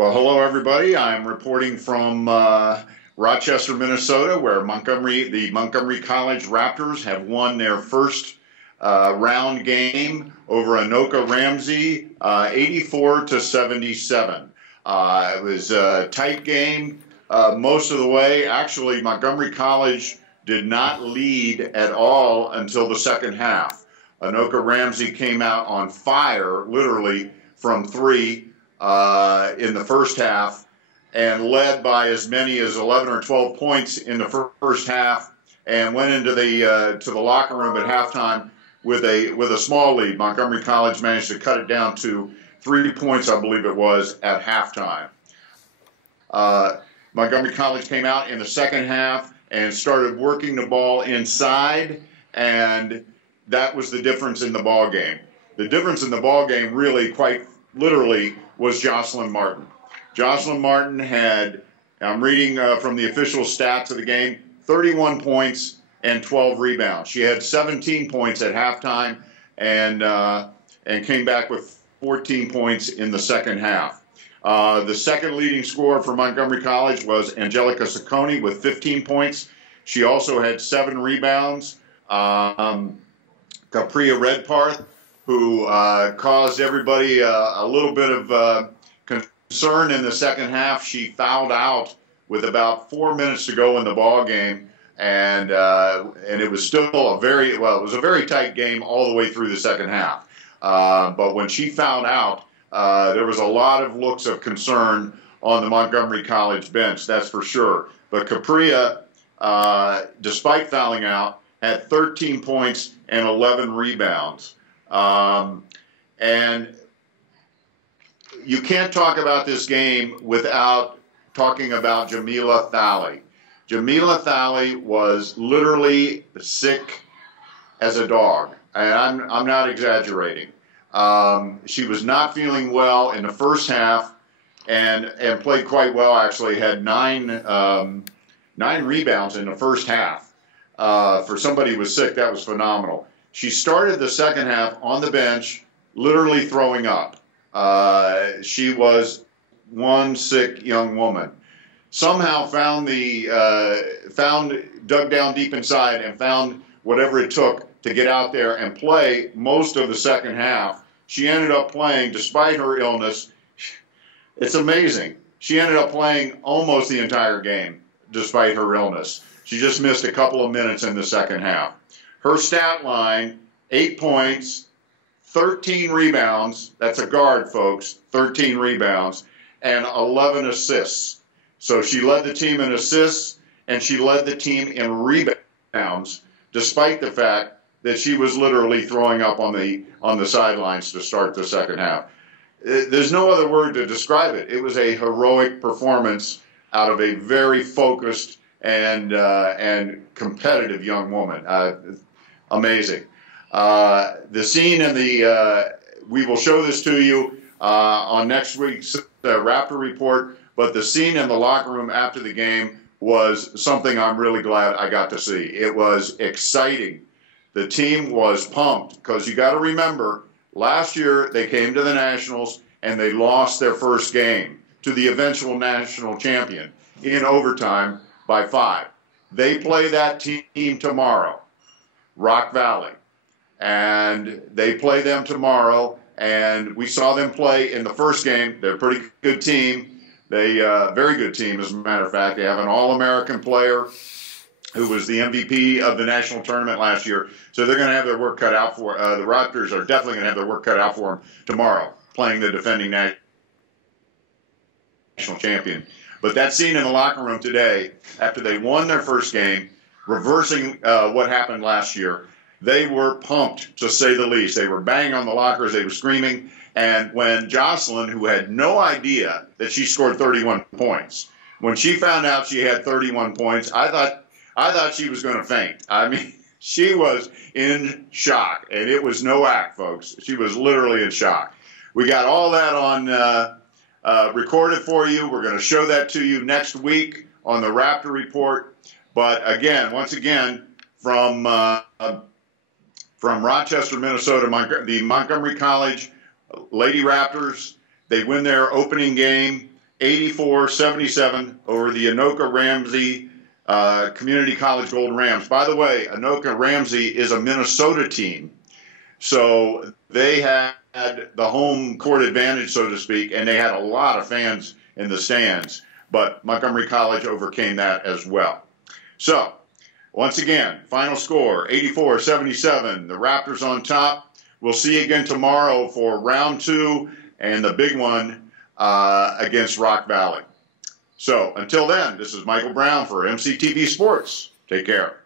Well, hello everybody. I'm reporting from Rochester, Minnesota, where the Montgomery College Raptors have won their first round game over Anoka-Ramsey, 84-77. It was a tight game most of the way. Actually, Montgomery College did not lead at all until the second half. Anoka-Ramsey came out on fire, literally, from three in the first half, and led by as many as 11 or 12 points in the first half, and went into the to the locker room at halftime with a small lead. Montgomery College managed to cut it down to 3 points, I believe it was, at halftime. Montgomery College came out in the second half and started working the ball inside, and that was the difference in the ball game. The difference in the ball game, really, quite literally, was Jocelyn Martin. Jocelyn Martin had, I'm reading from the official stats of the game, 31 points and 12 rebounds. She had 17 points at halftime and came back with 14 points in the second half. The second leading scorer for Montgomery College was Angelica Sacconi with 15 points. She also had 7 rebounds. Capria Redparth, who caused everybody a little bit of concern in the second half. She fouled out with about 4 minutes to go in the ball game, and it was still it was a very tight game all the way through the second half. But when she fouled out, there was a lot of looks of concern on the Montgomery College bench, that's for sure. But Capria, despite fouling out, had 13 points and 11 rebounds. And you can't talk about this game without talking about Jamila Thalley. Jamila Thalley was literally sick as a dog, and I'm not exaggerating. She was not feeling well in the first half, and played quite well. Actually, had nine rebounds in the first half. For somebody who was sick, that was phenomenal. She started the second half on the bench, literally throwing up. She was one sick young woman. Somehow dug down deep inside and found whatever it took to get out there and play most of the second half. She ended up playing, despite her illness. It's amazing. She ended up playing almost the entire game, despite her illness. She just missed a couple of minutes in the second half. Her stat line, 8 points, 13 rebounds. That's a guard, folks. 13 rebounds and 11 assists. So she led the team in assists and she led the team in rebounds, despite the fact that she was literally throwing up on the sidelines to start the second half. There's no other word to describe it. It was a heroic performance out of a very focused and competitive young woman. Amazing. The scene in we will show this to you on next week's Raptor Report, but the scene in the locker room after the game was something I'm really glad I got to see. It was exciting. The team was pumped because you got to remember, last year they came to the Nationals and they lost their first game to the eventual national champion in overtime by 5. They play that team tomorrow, Rock Valley, and they play them tomorrow, and we saw them play in the first game. They're a pretty good team. They very good team, as a matter of fact. They have an All-American player who was the MVP of the national tournament last year, so they're going to have their work cut out for the Raptors are definitely going to have their work cut out for them tomorrow, playing the defending national champion. But that scene in the locker room today, after they won their first game, reversing what happened last year, they were pumped, to say the least. They were banging on the lockers. They were screaming. And when Jocelyn, who had no idea that she scored 31 points, when she found out she had 31 points, I thought she was going to faint. I mean, she was in shock, and it was no act, folks. She was literally in shock. We got all that on recorded for you. We're going to show that to you next week on the Raptor Report. But again, once again, from Rochester, Minnesota, the Montgomery College Lady Raptors, they win their opening game 84-77 over the Anoka-Ramsey Community College Golden Rams. By the way, Anoka-Ramsey is a Minnesota team, so they had the home court advantage, so to speak, and they had a lot of fans in the stands, but Montgomery College overcame that as well. So, once again, final score, 84-77, the Raptors on top. We'll see you again tomorrow for round 2 and the big one against Rock Valley. So, until then, this is Michael Brown for MCTV Sports. Take care.